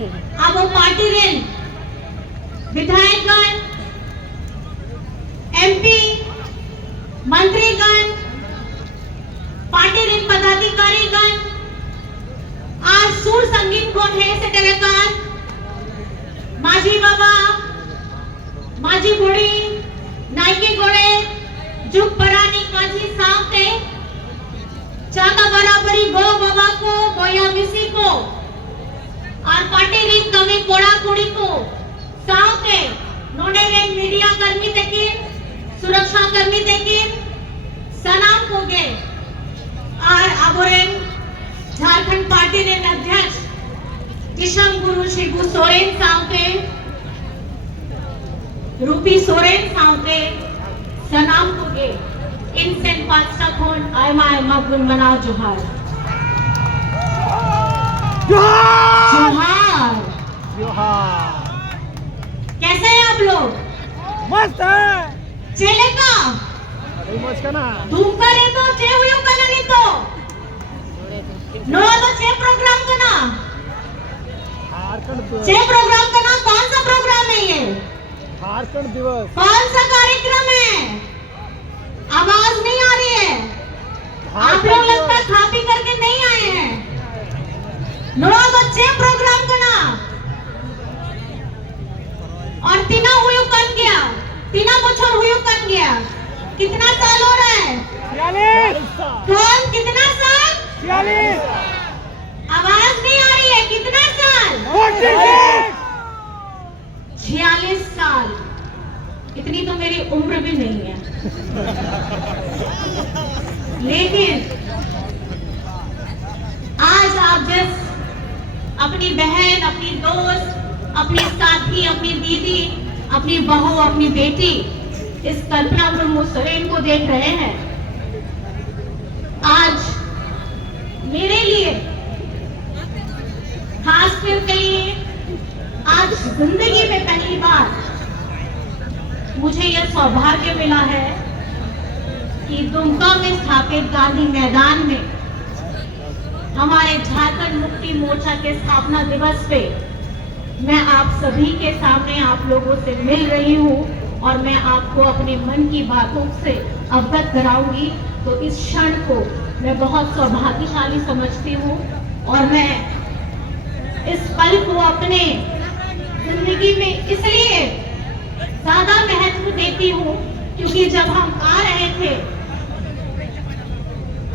अब वो party rail विधायकगण, एमपी, मंत्रीगण, पार्टी रेल पदाधिकारीगण, आज सूर संगीत कोण है से टेरेकान माझी बाबा, माझी बुढ़ी, नायकी गोड़े, जुग परानी माझी सामते, चाका बराबरी गो बाबा को, बोया मिसी को, और पार्टी रीत कमी कोड़ा कुड़ी को, सामते, नोने रे मीडिया कर्मी तेकिन, सुरक्षा कर्मी तेकिन, सनाम को गे, और अबोरेन झारखंड पार्टी रे अध्यक्ष दिशम गुरु शिबू सोरेन सावते, रूपी सोरेन सावते, सनाम को गे, इनसेन पास्ता खोन आयमा गुन मनाओ जोहार। जोहार जोहार। कैसे हैं आप लोग? मस्त है। चलेगा? अरे मस्त का ना। धूम करे तो चे हुयो कना नहीं तो। नो तो चे प्रोग्राम कना। झारखंड चे प्रोग्राम कना कौन सा प्रोग्राम है ये? झारखंड दिवस। कौन सा कार्यक्रम है? आवाज नहीं आ रही है। आप लोग लगता है खा पी करके नहीं आए हैं। नो बच्चे प्रोग्राम कना और तीना हुयो कन गया, तीना बछर हुयो कन गया। कितना साल हो रहा है? 46। कौन कितना साल? 46। आवाज नहीं आ रही है। कितना साल? 46 साल। इतनी तो मेरी उम्र भी नहीं है। लेकिन आज आप जिस अपनी बहन, अपनी दोस्त, अपनी साथी, अपनी दीदी, अपनी बहू, अपनी बेटी इस कल्पना मुर्मू सोरेन को देख रहे हैं, आज मेरे लिए खास करके आज जिंदगी में पहली बार मुझे यह सौभाग्य मिला है कि दुमका में स्थापित गांधी मैदान में हमारे झारखंड मुक्ति मोर्चा के स्थापना दिवस पे मैं आप सभी के सामने आप लोगों से मिल रही हूँ और मैं आपको अपने मन की बातों से अवगत कराऊंगी। तो इस क्षण को मैं बहुत सौभाग्यशाली समझती हूँ और मैं इस पल को अपने जिंदगी में इसलिए ज्यादा महत्व देती हूँ क्योंकि जब हम आ रहे थे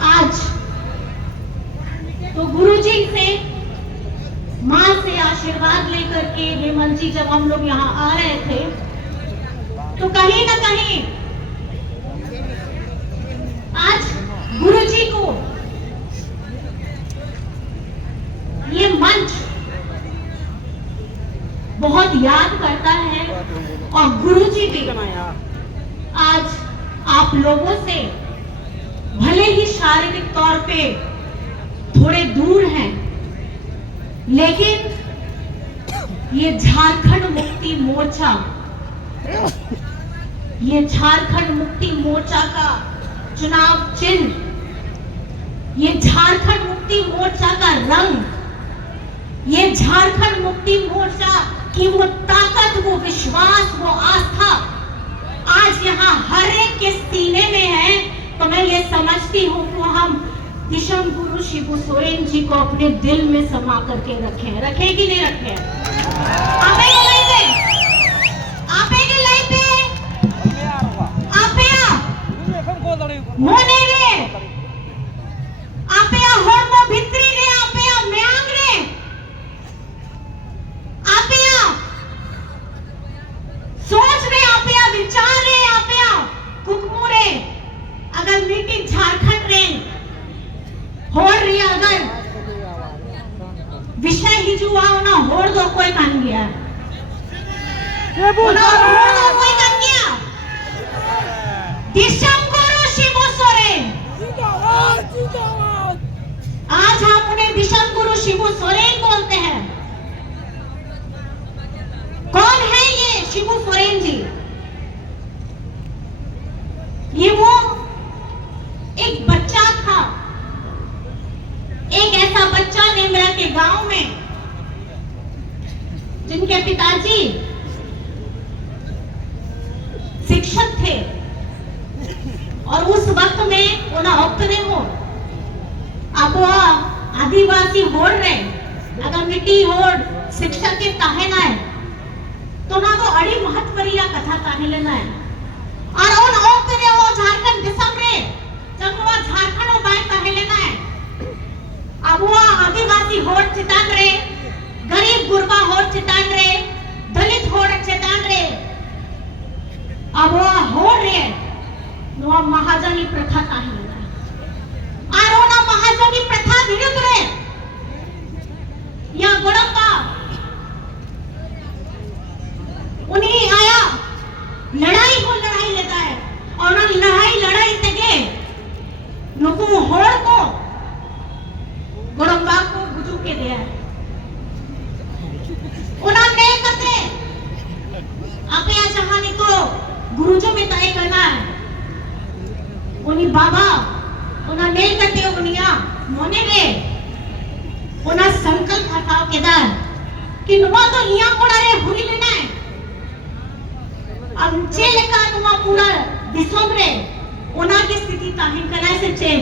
आज तो गुरुजी से, माँ से आशीर्वाद लेकर के विमल जी जब हम लोग यहाँ आ रहे थे तो कहीं ना कहीं आज गुरुजी को ये मंच बहुत याद करता है और गुरुजी भी आज आप लोगों से भले ही शारीरिक तौर पे थोड़े दूर हैं, लेकिन ये झारखंड मुक्ति मोर्चा, ये झारखंड मुक्ति मोर्चा का चुनाव चिन्ह, ये झारखंड मुक्ति मोर्चा का रंग, ये झारखंड मुक्ति मोर्चा की वो ताकत, वो विश्वास, वो आस्था आज यहाँ हर एक के सीने में है। तो मैं ये समझती हूँ कि हम दिशम गुरु शिबू सोरेन जी को अपने दिल में समा करके रखे कि नहीं रखे? आपेगे लाइते, आपेगे लाइते, आपेया, मोने रे, आपेया होड़मो भित्री रे, आपेया म्यांग रे, आपेया सोच रे, आपेया विचार रे, आपेया कुकमू रे, अगर मीटिंग झारखंड रे होड़ रही अगर विषय ही जुआ ना होड़ दो कोई मान गया, होड़ दो कोई मान गया। दिशम गुरु शिबू सोरेन, आज हम उन्हें दिशम गुरु शिबू सोरेन बोलते हैं। कौन है ये शिबू सोरेन जी? ये वो एक बच्चा था, एक ऐसा बच्चा नेमरा के गांव में जिनके पिताजी शिक्षक थे और उस वक्त में उन्हें ओक्तरे हो अब आदिवासी होड़ रहे अगर मिट्टी होड़ शिक्षक के काहे ना है तो ना तो अड़ी महत्वरिया कथा काहे लेना है और उन ओक्तरे हो झारखंड दिसम रे जब वो झारखंड हो बाय काहे लेना है अब वो आदिवासी होड़ चितान रे गरीब गुरबा होड़ चितान रे दलित होड़ चितान रे अब वो होड़ रे नो महाजनी प्रथा काहे लेना है और ना महाजनी प्रथा विरुद्ध रे या गोड़ंबा उन्हीं आया लड़ाई लेता है और लड़ाई तके नुकु होड़ को गोड़ंबा को बुझू के दिया है उन्होंने कहते आप या जहानी को गुरुजों में तय करना है उन्हीं बाबा उन्होंने कहते उनिया मोने में उन्हें संकल्प हटाओ के दार कि नुआ तो यहाँ कोड़ा रे हुई लेना है अब चेले का नुआ पूरा दिसोम रे उना की स्थिति ताहिन कराए से चे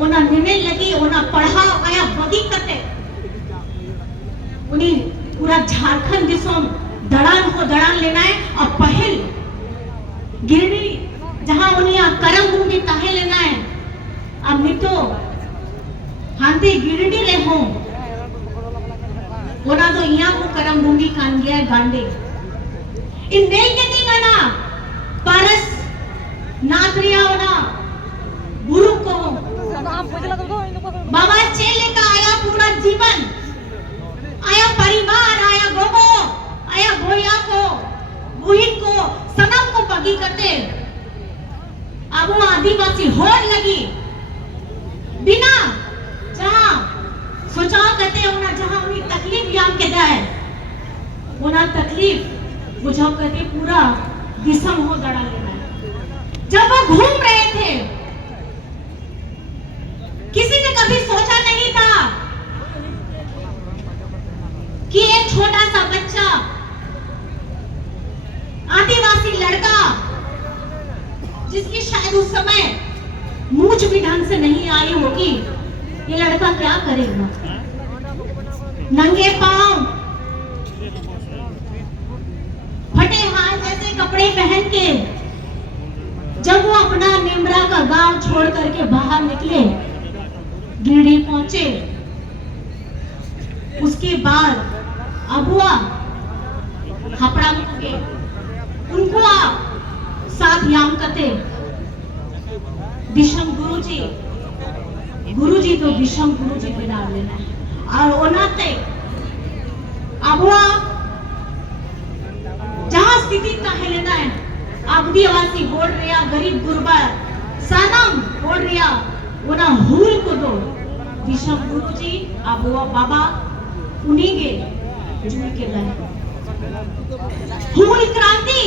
उना निर्णय लगी उना पढ़ा आया बदी करते उन्हीं पूरा झारखंड दिसोम दड़ान लेना है और पहल गिरडी जहां उन्हीं करम भूमि ताहे लेना है अब नहीं तो हांती गिरडी ले हो उना तो यहाँ को करम भूमि कान गया गांडे इन नहीं कहती ना परस नात्रिया होना गुरु को बाबा चेले का आया पूरा जीवन आया परिवार आया गोगो आया भोया को बुहिन को सनम को बगी करते अब वो आदिवासी होड़ लगी बिना जहां सोचा करते उना जहां उन्हें तकलीफ याम के जाए उना तकलीफ बुझाव करके पूरा दिसम हो दड़ा लेना है जब वो घूम रहे थे किसी ने कभी सोचा नहीं था कि एक छोटा सा बच्चा आदिवासी लड़का जिसकी शायद उस समय मूंछ भी ढंग से नहीं आई होगी ये लड़का क्या करेगा नंगे पांव फटे हाथ जैसे कपड़े पहन के जब वो अपना निमरा का गांव छोड़ करके बाहर निकले गिरडी पहुंचे उसके बाद अबुआ हपड़ा के उनको साथ याम करते दिशम गुरुजी तो दिशम गुरुजी पे डाल लेना है और ओनाते अबुआ जहां स्थिति काहे लेना है आदिवासी होड़ रिया गरीब गुरबा सनम होड़ रिया उना हुल को दो दिशम गुरुजी अबुआ बाबा उन्हीं के जुड़ के गए हुल क्रांति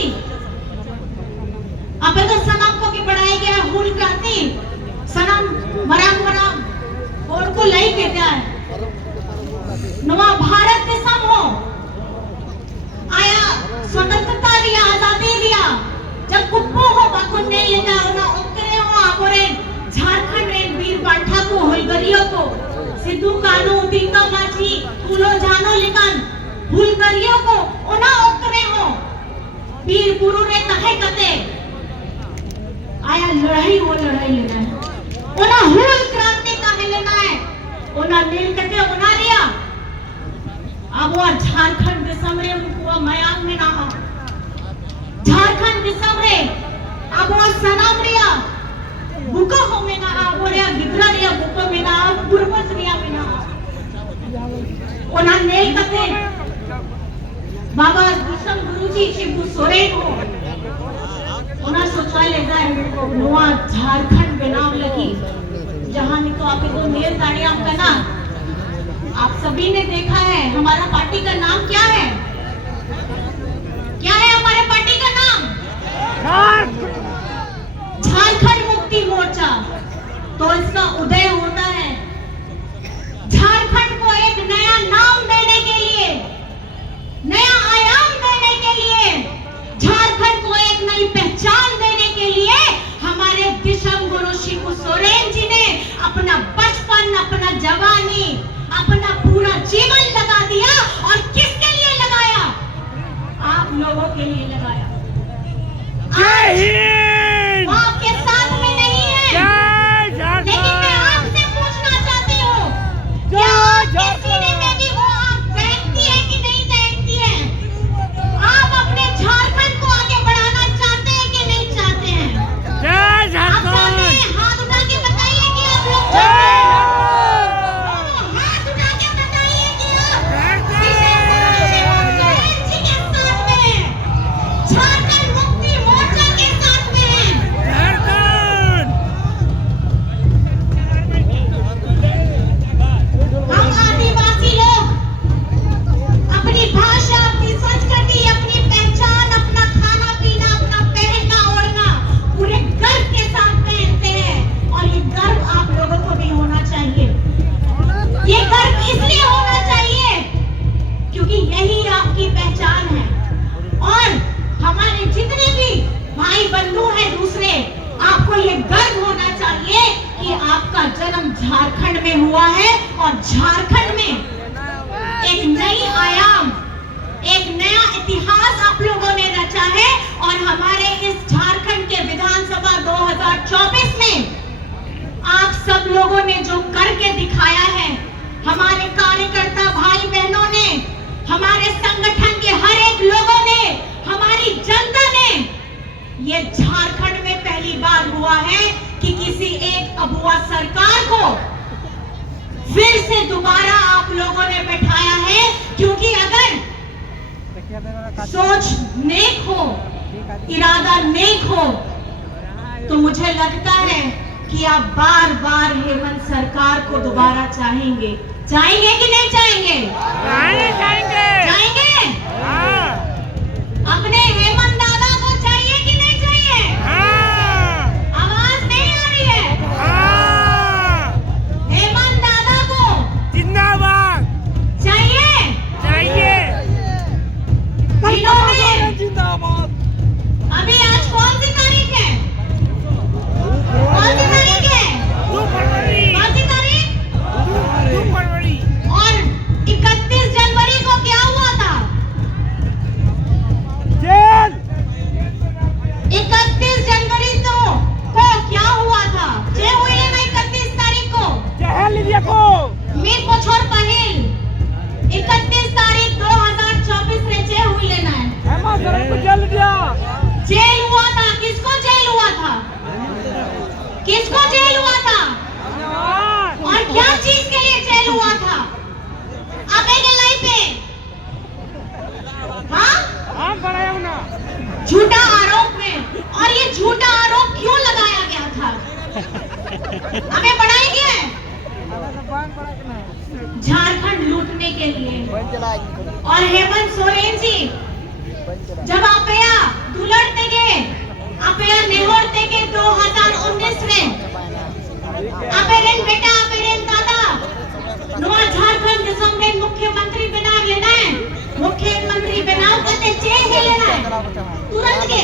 अब तो सनम को भी बढ़ाया गया हुल क्रांति सनम मराम और को लई के दिया है नवा भारत के सम हो आया स्वतंत्रता दिया आजादी दिया जब कुप्पो हो बाकुन ने लेगा उना ओकरे हो आपोरे झारखंड रे वीर बांठा को होलगरियो को सिद्धू कानू दीका माझी फूलो जानो लिकन हुलगरियो को उना ओकरे हो वीर गुरु रे कहे कते आया लड़ाई लेना है उना हुल क्रांति कहे लेना है उना नील कते उना रिया अब वो झारखंड दिसम रे वो मयांग में ना हो झारखंड दिसम रे अब वो सनम रिया बुको हो में ना अब वो रिया गिद्रा रिया बुको में ना पूर्वज रिया में ना उना नील कते बाबा दिसम गुरुजी शिबू सोरेन हो उना सोचा ले जाए नुआ झारखंड बनाव लगी जहां नहीं तो आप को नेर दाड़ियां करना आप सभी ने देखा है हमारा पार्टी का नाम क्या है हमारे पार्टी का नाम झारखंड मुक्ति मोर्चा तो इसका उदय होता है झारखंड को एक नया नाम देने के लिए नया जीवन लगा दिया, और किसके लिए लगाया? आप लोगों के लिए लगाया। जय हिंद। वो आपके साथ में नहीं है, जय झारखंड। लेकिन मैं आपसे पूछना चाहती हूँ, क्या आपके सीने में भी वो आग दहकती है कि नहीं दहकती है? आप अपने झारखंड को आगे बढ़ाना चाहते हैं कि नहीं चाहते हैं? जय आप चाहते झारखंड। हैं? हाथ उठा के बताइए कि आप लोग चाहते हैं। हाथ उठा के बताइए कि आप सोरेन जी के साथ में हैं, झारखंड मुक्ति मोर्चा के साथ में हैं। झारखंड। हम आदिवासी लोग अपनी भाषा, अपनी संस्कृति, अपनी पहचान, अपना खाना पीना, अपना पहनना ओढ़ना पूरे गर्व के साथ पहनते हैं, और ये गर्व आप लोगों को भी होना चाहिए। ये गर्व इसलिए होना चाहिए क्योंकि यही आपकी पहचान है, और हमारे जितने भी भाई बंधु हैं दूसरे, आपको ये गर्व होना चाहिए कि आपका जन्म झारखंड में हुआ है, और झारखंड में एक नई आयाम, एक नया इतिहास आप लोगों ने रचा है। और हमारे इस झारखंड के विधानसभा 2024 में आप सब लोगों ने जो करके दिखाया है, हमारे कार्यकर्ता भाई बहनों ने, हमारे संगठन के हर एक लोगों ने, हमारी जनता ने, ये झारखंड में पहली बार हुआ है कि किसी एक अगुआ सरकार को फिर से दोबारा आप लोगों ने बैठाया है। क्योंकि अगर सोच नेक हो, इरादा नेक हो, तो मुझे लगता है कि आप बार बार हेमंत सरकार को दोबारा चाहेंगे। चाहेंगे कि नहीं चाहेंगे? चाहेंगे। चाहेंगे? हाँ। अपने हेमंत दादा को चाहिए कि नहीं चाहिए? हाँ। आवाज नहीं आ रही है। हाँ। हेमंत दादा को जिंदाबाद। चाहिए। चाहिए। जिन्होंने जिंदाबाद। अभी आज कौन सी तारीख है? कौन सी तारीख है? 2 फरवरी। कौन सी तारीख? 2 फरवरी। और 31 जनवरी को क्या हुआ था? जेल। 31 जनवरी को क्या हुआ था? जय हुई ना 31 तारीख को? जहल लीजिए को। मीर को छोड़ पहिल 31 तारीख 2024 में जय हुई लेना है। हेमंत सरन को जेल दिया। जेल हुआ था। किसको जेल हुआ था? किसको जेल हुआ था? और क्या चीज के लिए जेल हुआ था? अबे के लाइफ पे, हाँ, हम बढ़ाया ना। झूठा आरोप में। और ये झूठा आरोप क्यों लगाया गया था? हमें बढ़ाया गया है झारखंड लूटने के लिए। और हेमंत सोरेन जी जब आपया दुलड़ते गए, आपया निहोरते गए 2019 में, आपेरेन बेटा, आपेरेन दादा नोआ झारखंड दिसंबर मुख्यमंत्री बना लेना है। मुख्यमंत्री बनाओ कहते चेंज है लेना है तुरंत के।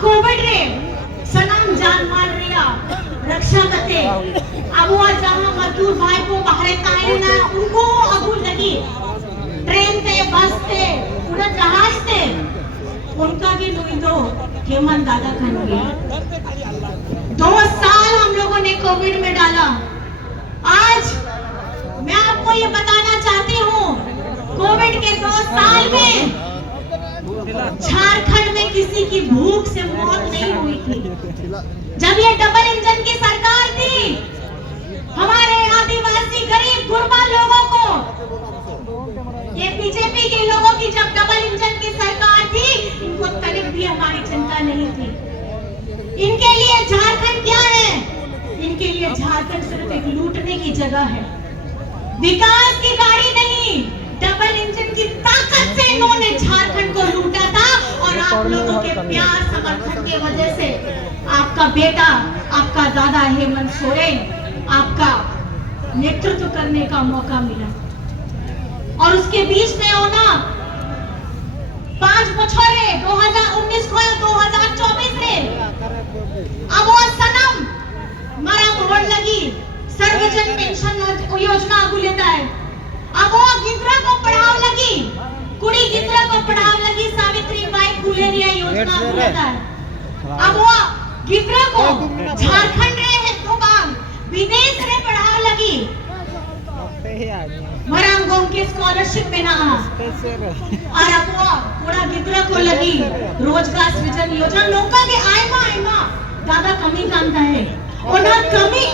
कोविड रे सनम जान मार रिया रक्षा करते अब वो जहां मजदूर भाई को बाहर ताए ना उनको अबू लगी ट्रेन से, बस से, पूरा जहाज से, उनका भी लुई दो हेमंत दादा खन गया। 2 साल हम लोगों ने कोविड में डाला। आज मैं आपको ये बताना चाहती हूँ, कोविड के 2 साल में झारखंड में किसी की भूख से मौत नहीं हुई थी। जब ये डबल इंजन की सरकार थी, हमारे आदिवासी गरीब गुरबा लोगों को, ये बीजेपी के लोगों की जब डबल इंजन की सरकार थी, इनको तनिक भी हमारी चिंता नहीं थी। इनके लिए झारखंड क्या है? इनके लिए झारखंड सिर्फ एक लूटने की जगह है, विकास की गाड़ी नहीं। डबल इंजन की ताकत से इन्होंने झारखंड को लूटा था, और आप लोगों के प्यार समर्थन की वजह से आपका बेटा, आपका दादा हेमंत सोरेन, आपका नेतृत्व करने का मौका मिला। और उसके बीच में होना 5 बछोरे 2019 को 2024 रे अब वो सनम मरा मोड़ लगी सर्वजन पेंशन योजना गुलेता है। अब वो गिद्रा को पढ़ाव लगी, कुड़ी गिद्रा को पढ़ाव लगी, सावित्री बाई फुले रिया योजना गुलेता है। अब वो गिद्रा को झारखंड रे है तो बाग विदेश रे पढ़ाव लगी, मरांगों के स्कॉलरशिप में ना और अब वो पूरा गिद्रा को लगी रोजगार सृजन योजना नौका के आय मा दादा कमी जानता है और ना कमी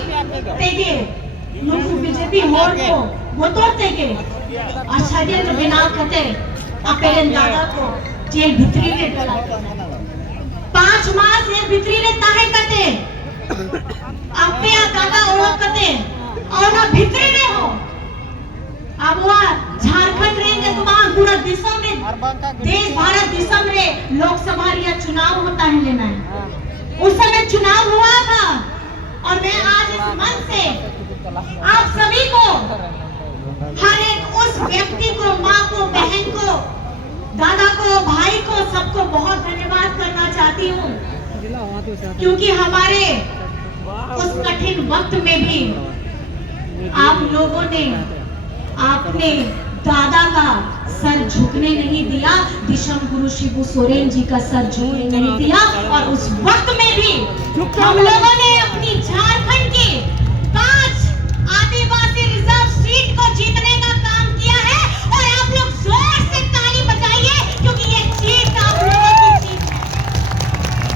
तेगे लोग बीजेपी होर को वो तोड़ते के आश्चर्य तो बिना कहते अपने दादा को जेल भितरी ले डाला 5 माह जेल भितरी ले ताहे कहते अपने दादा ओढ़ कहते और ना भितरी ले हो। अब वो झारखंड रहेंगे तो वहाँ पूरा दिसम में देश भारत दिसम में लोकसभा या चुनाव होता है लेना है। उस समय चुनाव हुआ था और मैं आज इस मंच से आप सभी को हर एक उस व्यक्ति को, माँ को, बहन को, दादा को, भाई को, सबको बहुत धन्यवाद करना चाहती हूँ क्योंकि हमारे उस कठिन वक्त में भी आप लोगों ने आपने दादा का सर झुकने नहीं दिया, दिशम गुरु शिबू सोरेन जी का सर झुकने नहीं दिया और उस वक्त में भी हम लोगों ने अपनी झारखंड की 5 आदिवासी रिजर्व सीट को जीतने का काम किया है और आप लोग जोर से ताली बजाइए क्योंकि ये जीत आप लोगों की जीत है।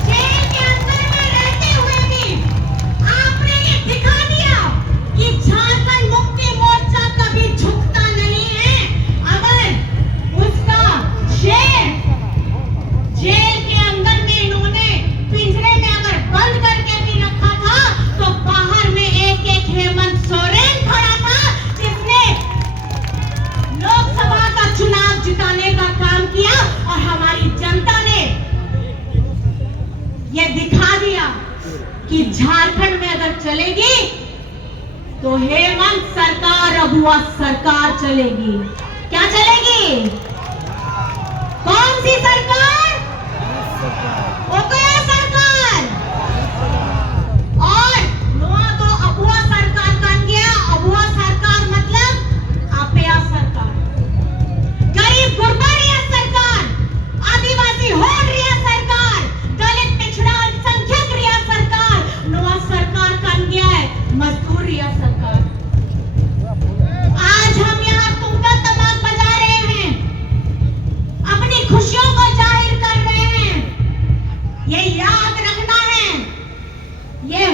जेल के अंदर में रहते हुए भी आपने ये दिखा दिया कि झारखंड मुक्ति मोर्चा कभी झुकता नहीं है। अगर उसका शेर जेल के अंदर में इन्होंने पिंजरे में अगर बंद करके भी रखा था तो बाहर में एक हेमंत सोरेन खड़ा था जिसने लोकसभा का चुनाव जिताने का काम किया और हमारी जनता ने यह दिखा दिया कि झारखंड में अगर चलेगी तो हेमंत सरकार, अबुआ सरकार चलेगी। क्या चलेगी? कौन सी सरकार? ओकया सरकार। और नोआ तो अबुआ सरकार बन गया। अबुआ सरकार मतलब आपया सरकार, गरीब गुरबा रिया सरकार, आदिवासी होड़ रिया सरकार, दलित पिछड़ा अल्पसंख्यक रिया सरकार। नोआ सरकार बन गया है मजदूर रिया सरकार। आज हम यहाँ तुमका तमाक बजा रहे हैं, अपनी खुशियों को जाहिर कर रहे हैं। ये याद रखना है, ये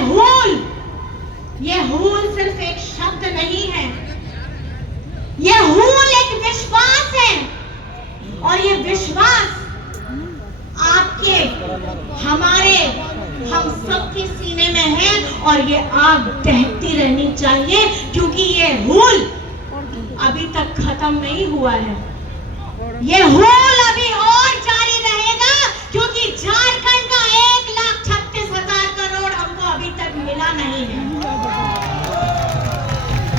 हूल सिर्फ एक शब्द नहीं है, ये हूल एक विश्वास है और ये विश्वास आपके, हमारे, हम सबके सीने में है और ये आग दहकती रहनी चाहिए क्योंकि ये हूल अभी तक खत्म नहीं हुआ है। ये हूल अभी और जारी रहेगा क्योंकि झारखंड का 1,36,000 करोड़ हमको अभी तक मिला नहीं है।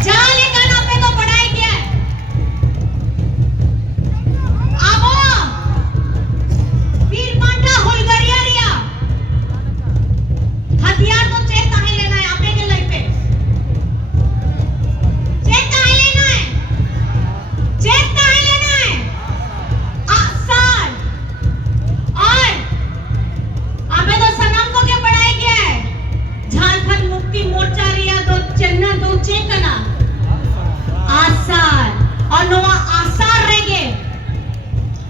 जाले गाना पे तो पढ़ाई किया है। अब वीर पांडा हुलगरिया रिया हथियार तो चेता है लेना है आपे के लाइफ पे, चेता है लेना है, चेता है लेना है। आसान और अबे तो सनम को क्या पढ़ाई किया है? झारखंड मुक्ति मोर्चा रिया दो चन्ना दो चेतना आसार और नोआ आसार रहेंगे,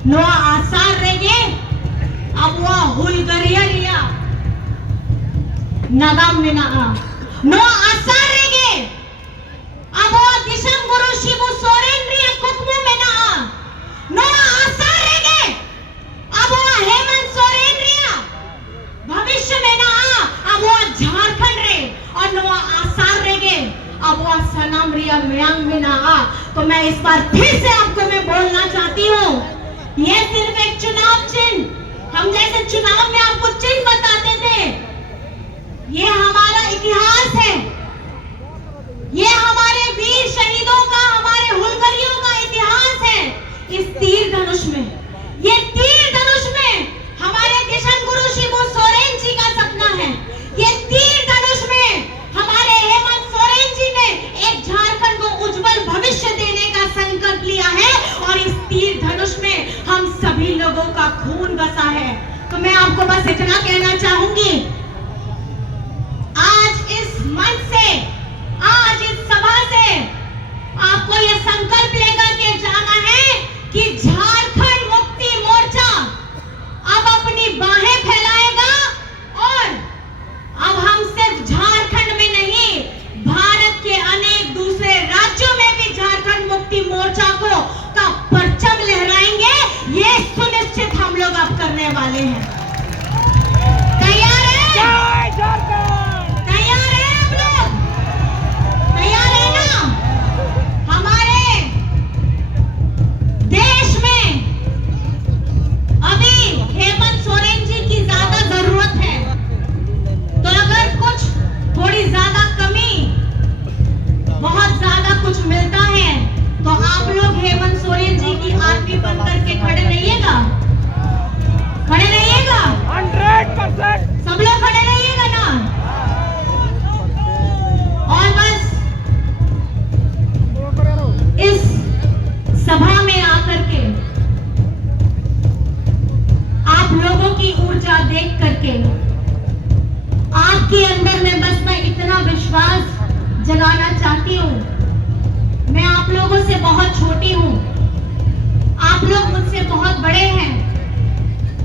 नोआ आसार रहेंगे। अब वो हुलगरिया रिया नगम में ना नोआ आसार रहेंगे। अब वो दिशम गुरु शिबू सोरेन रिया कुकमू में ना नोआ आसार रहेंगे। अब वो हेमंत सोरेन रिया भविष्य में ना अब वो झारखंड रे और नोआ आसार रहेंगे। अब वो सनम रिया म्यांग में ना तो मैं इस बार फिर से आपको मैं बोलना चाहती हूँ, ये सिर्फ एक चुनाव चिन्ह, हम जैसे चुनाव में आपको चिन्ह बताते थे, ये हमारा इतिहास है, ये हमारे वीर शहीदों का, हमारे हुलगरियों का इतिहास है। इस तीर धनुष में, ये तीर धनुष में हमारे दिशम गुरु शिबू सोरेन जी का सपना है। ये तीर धनुष में हमारे हेमंत सोरेन जी ने आपको बस इतना कहना चाहूंगी, आज इस मंच से, आज इस सभा से आपको यह संकल्प लेकर के जाना है कि झारखंड मुक्ति मोर्चा अब अपनी बाहें फैलाएगा और अब हम सिर्फ झारखंड में नहीं, भारत के अनेक दूसरे राज्यों में भी झारखंड मुक्ति मोर्चा को का परचम लहराएंगे। ये सुनिश्चित हम लोग अब करने वाले हैं। तैयार है? जय झारखंड। तैयार है आप लोग? तैयार है ना? हमारे देश में अभी हेमंत सोरेन जी की ज्यादा जरूरत है, तो अगर कुछ थोड़ी ज्यादा कमी, बहुत ज्यादा कुछ मिलता है तो आप लोग हेमंत सोरेन जी की आरती बन करके खड़े रहिएगा, खड़े रहिएगा, 100%। सब लोग खड़े रहिएगा ना। और बस इस सभा में आकर के आप लोगों की ऊर्जा देख करके आपके अंदर में बस मैं इतना विश्वास जगाना चाहती हूँ। मैं आप लोगों से बहुत छोटी हूँ, आप लोग मुझसे बहुत बड़े हैं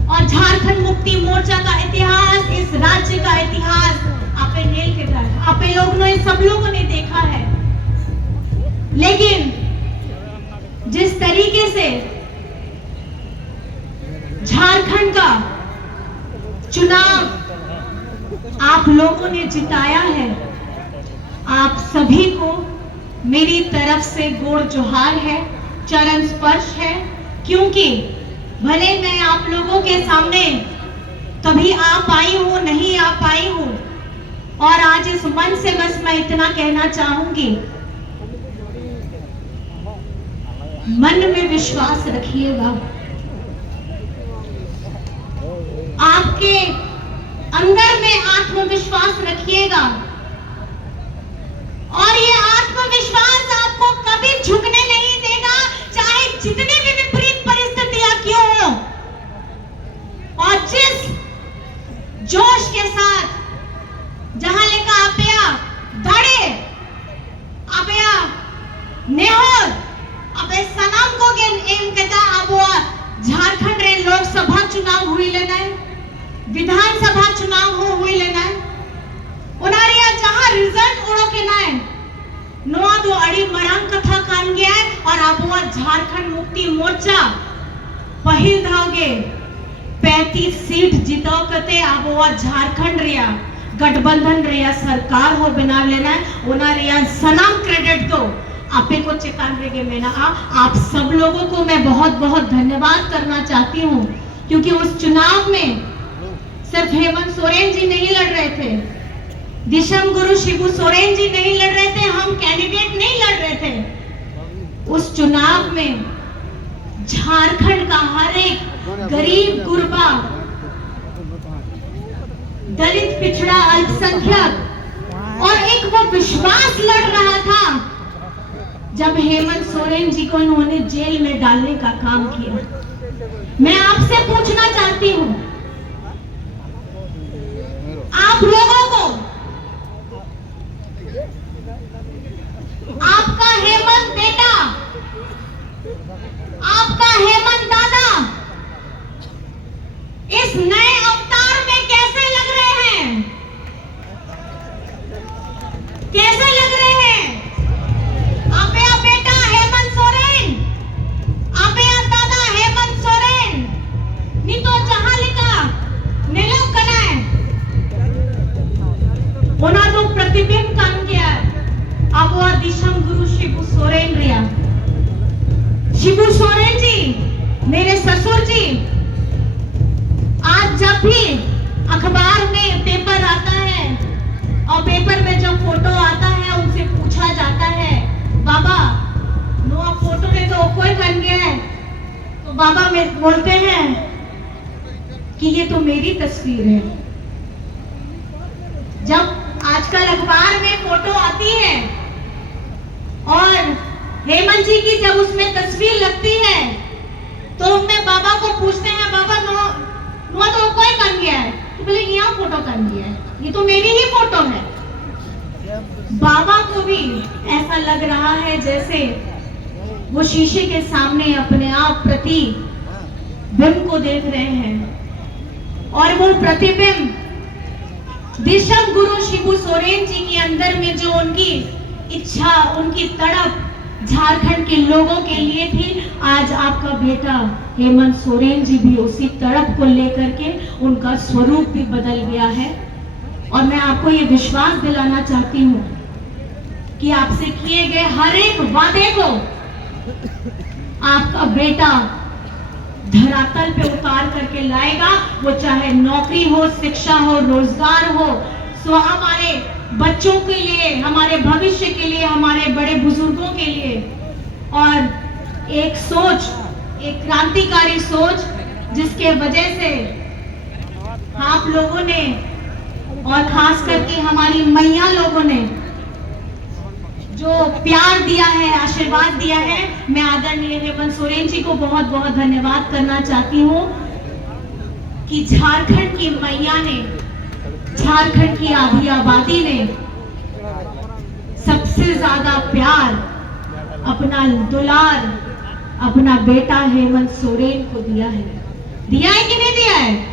और झारखंड मुक्ति मोर्चा का इतिहास, इस राज्य का इतिहास आपे नेल के घर आपे लोगों ने, सब लोगों ने देखा है। लेकिन जिस तरीके से झारखंड का चुनाव आप लोगों ने जिताया है, आप सभी को मेरी तरफ से गोड़ जोहार है, चरण स्पर्श है। क्योंकि भले मैं आप लोगों के सामने कभी आ पाई हूं, नहीं आ पाई हूं, और आज इस मंच से बस मैं इतना कहना चाहूंगी, मन में विश्वास रखिएगा, आपके अंदर में आत्मविश्वास रखिएगा और ये आत्मविश्वास आपको कभी झुकने नहीं देगा, चाहे जितनी भी विपरीत परिस्थितियां क्यों हो। और जिस जोश के साथ जहां लेकर आपया दड़े, आपया नेहर, आपे सनम को एम कहता अब झारखंड रे लोकसभा चुनाव हुई लेना है, विधानसभा चुनाव हुई लेना है, उनारिया जहां रिजल्ट उड़ो के ना है नोआ दो अड़ी मरांग कथा कान गया है और अब वो झारखंड मुक्ति मोर्चा पहिल धावगे 35 सीट जीतो कते अब वो झारखंड रिया गठबंधन रिया सरकार हो बना लेना है। उनारिया सलाम क्रेडिट तो आपे को चिकान रेगे मेना आप सब लोगों को मैं बहुत बहुत धन्यवाद करना चाहती हूँ, क्योंकि उस चुनाव में सिर्फ हेमंत सोरेन जी नहीं लड़ रहे थे, दिशम गुरु शिबू सोरेन जी नहीं लड़ रहे थे, हम कैंडिडेट नहीं लड़ रहे थे। उस चुनाव में झारखंड का हर एक गरीब गुरबा, दलित, पिछड़ा, अल्पसंख्यक और एक वो विश्वास लड़ रहा था जब हेमंत सोरेन जी को उन्होंने जेल में डालने का काम किया। मैं आपसे पूछना चाहती हूं, आप लोगों को आपका हेमंत बेटा, आपका हेमंत दादा इस नए अवतार में कैसे लग रहे हैं? कैसे लग रहे हैं? आपया बेटा हेमंत सोरेन, आपया दादा हेमंत सोरेन, नी तो जहां लिखा नीलो कना है, उन्होंने तो प्रतिबिंब काम किया है। अब वो दिशम गुरु शिबू सोरेन रिया, शिबू सोरेन जी मेरे ससुर जी, आज जब भी अखबार में पेपर आता है और पेपर में जब फोटो आता है उनसे पूछा जाता है, बाबा नो फोटो में तो कोई बन गया है, तो बाबा में बोलते हैं कि ये तो मेरी तस्वीर है। जब आजकल अखबार में फोटो आती है और हेमंत जी की जब उसमें तस्वीर लगती है तो उनमें बाबा को पूछते हैं, बाबा वहाँ तो कोई कर गया है, तो बोले यहाँ फोटो कर दिया है, ये तो मेरी ही फोटो है। बाबा को भी ऐसा लग रहा है जैसे वो शीशे के सामने अपने आप प्रतिबिंब को देख रहे हैं, और वो प्रतिबिंब दिशम गुरु शिबू सोरेन जी के अंदर में जो उनकी इच्छा, उनकी तड़प झारखंड के लोगों के लिए थी, आज आपका बेटा हेमंत सोरेन जी भी उसी तड़प को लेकर के उनका स्वरूप भी बदल गया है। और मैं आपको ये विश्वास दिलाना चाहती हूँ कि आपसे किए गए हर एक वादे को आपका बेटा धरातल पे उतार करके लाएगा। वो चाहे नौकरी हो, शिक्षा हो, रोजगार हो, सो हमारे बच्चों के लिए, हमारे भविष्य के लिए, हमारे बड़े बुजुर्गों के लिए। और एक सोच, एक क्रांतिकारी सोच जिसके वजह से आप लोगों ने और खास करके हमारी मैया लोगों ने जो प्यार दिया है, आशीर्वाद दिया है, मैं आदरणीय हेमंत सोरेन जी को बहुत बहुत धन्यवाद करना चाहती हूँ कि झारखंड की मैया ने, झारखंड की आधी आबादी ने सबसे ज्यादा प्यार, अपना दुलार अपना बेटा हेमंत सोरेन को दिया है। दिया है कि नहीं दिया है?